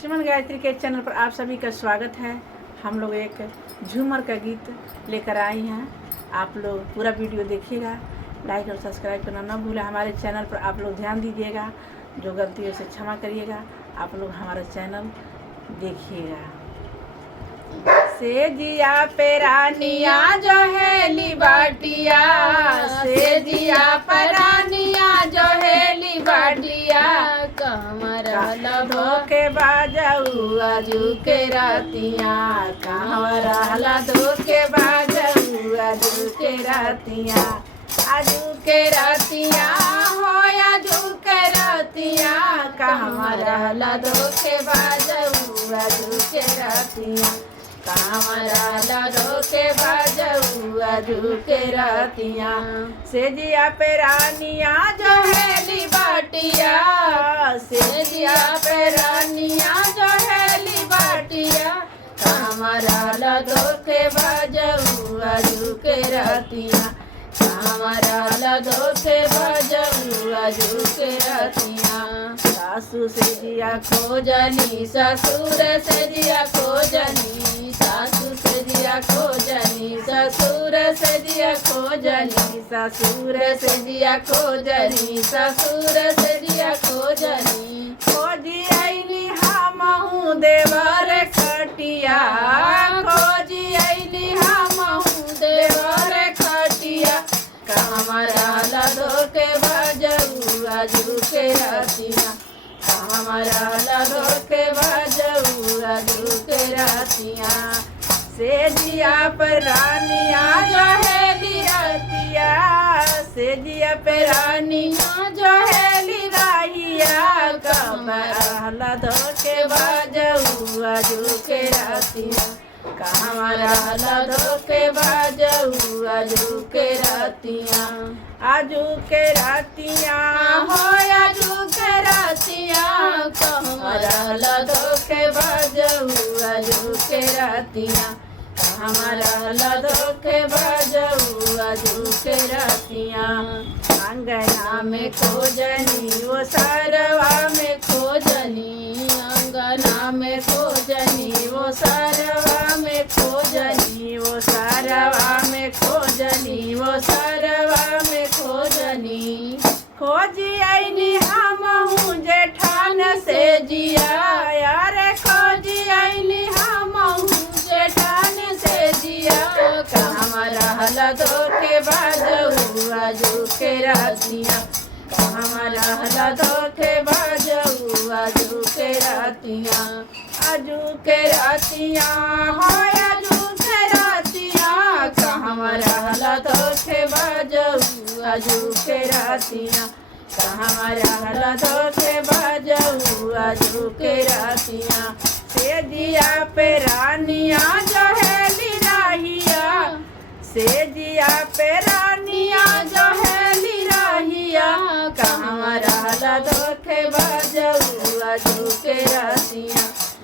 श्रीमन गायत्री के चैनल पर आप सभी का स्वागत है। हम लोग एक झूमर का गीत लेकर आए हैं। आप लोग पूरा वीडियो देखिएगा, लाइक और सब्सक्राइब करना ना भूलें। हमारे चैनल पर आप लोग ध्यान दीजिएगा, जो गलतियों से क्षमा करिएगा। आप लोग हमारा चैनल देखिएगा। से जिया पे रानिया जो है लिबाटिया, से जिया पर रानिया जो है लिबाटिया, कमरा धोके बाजाऊ आजू के रातिया, कमरा धोके बाजाऊ आजू के रातिया, आजू के रातिया हो आजू के रातिया, कमरा धोके बाजाऊ आजू के रातिया, कमरा धोके बाजाऊ आजू के रातिया। से जिया पे रानिया जो है लिबाटिया, से जिया पे रानिया जो है लिबाटिया, कमरा धोके बाजाऊ आजू के रातिया, कमरा धोके बाजाऊ आजू के रातिया। सासू से जिया खोजनी, ससुर से जिया खोजनी, सासू से जिया खोजनी, ससुर से जिया खोजनी, ससुर से जिया खोजनी, ससुर से जिया खोजनी। खोजी आईली हमहू देवर खटिया, खोजी आईली हमहू देवर खटिया, कमरा धोके बाजाऊ आजू के रातिया, कमरा धोके बाजाऊ आजू के रातिया। से जिया पर रानिया जो है लिरातिया, से जिया पे रानिया जो है लिराहिया, कमरा धोके बाजाऊ आजू के रातिया, कमरा धोके बाजाऊ आजू के रातिया, आजू के रातिया हो आजू के रातिया, कमरा धोके बाजाऊ आजू के रातिया, कमरा धोके बाजाऊ आजू के रातिया। अंगना में खोजनी वो सारवा में खोजनी, अंगना में खोजनी वो सारवा में खोजनी, वो सारवा में खोजनी, वो सारवा में खोजनी। खोजी आईनी हमहू जेठान से जिया, यार खोजी आईनी हमहू जेठान से जिया, कमरा धोके बाजाऊ आजू के रातिया, कमरा धोके बाजाऊ आजू के रातिया, आजू के रातिया हो आजू के रातिया, कमरा धोके बाजाऊ आजू के रातिया, कमरा धोके बाजाऊ आजू के रातिया। से जिया पे रानिया जो है लिराहिया, से जिया पे रानिया जो है लिराहिया, कमरा धोके बाजाऊ आजू के रातिया,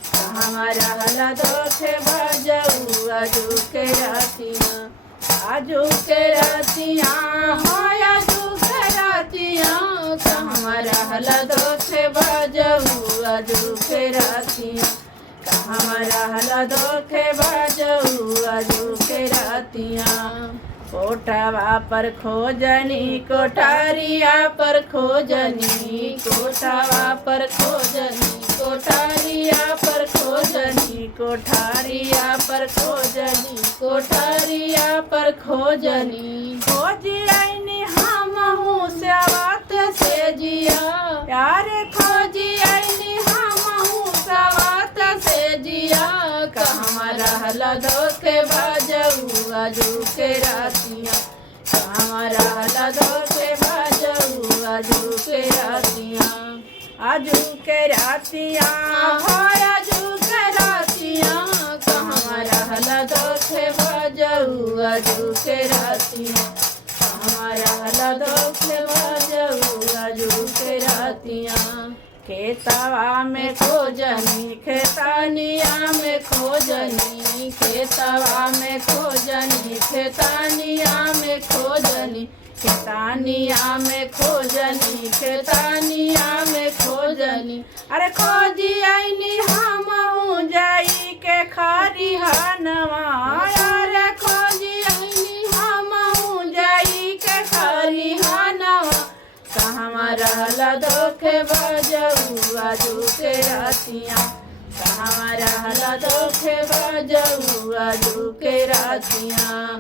कमरा धोके बाजाऊ आजू के रातिया, आजू के रातिया हो आजू के रातिया, कमरा धोके बाजाऊ आजू के रातिया, कमरा धोके बाजाऊ आजू के रातिया। कोठवा पर खोजनी, कोठारिया पर खोजनी, कोठवा पर खोजनी, कोठारिया पर खोजनी, कोठारिया पर खोजनी, कोठारिया पर खोजनी। खोजी आईनी हमहू सवात से जिया, यार खोजी आईनी हमहू सवात से जिया, कमरा धोके बाजाऊ आजू के रातिया, कमरा धोके बाजाऊ आजू के रातिया, आजू के रातिया हो आजू के रातिया, कमरा धोके बाजाऊ आजू के रातिया, कमरा धोके बाजाऊ आजू के रातिया। खेतवा में खोजनी, खेतानिया में खोजनी, खेतवा में खोजनी, खेतानिया में खोजनी, खेतानिया में खोजनी, खेतानिया में खोजनी। अरे खोजी आईनी हाँ रहला धोखे बाजऊ आजू के रातियाँ कहवा रहला धोखे बाजऊ आजू के रातियाँ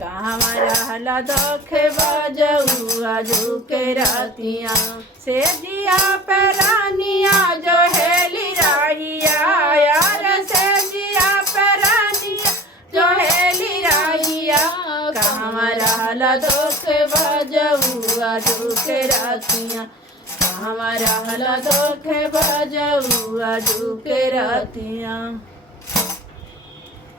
कहवा रहला धोखे बाजऊ आजू के रातियाँ से जिया पे रानिया जो हेली राहिया यार से जिया पे रानिया जो हेली राहिया कहवा रहला धोखे बाजऊ आजू के रातियाँ कहवा रहला धोखे बाजऊ आजू के रातियाँ।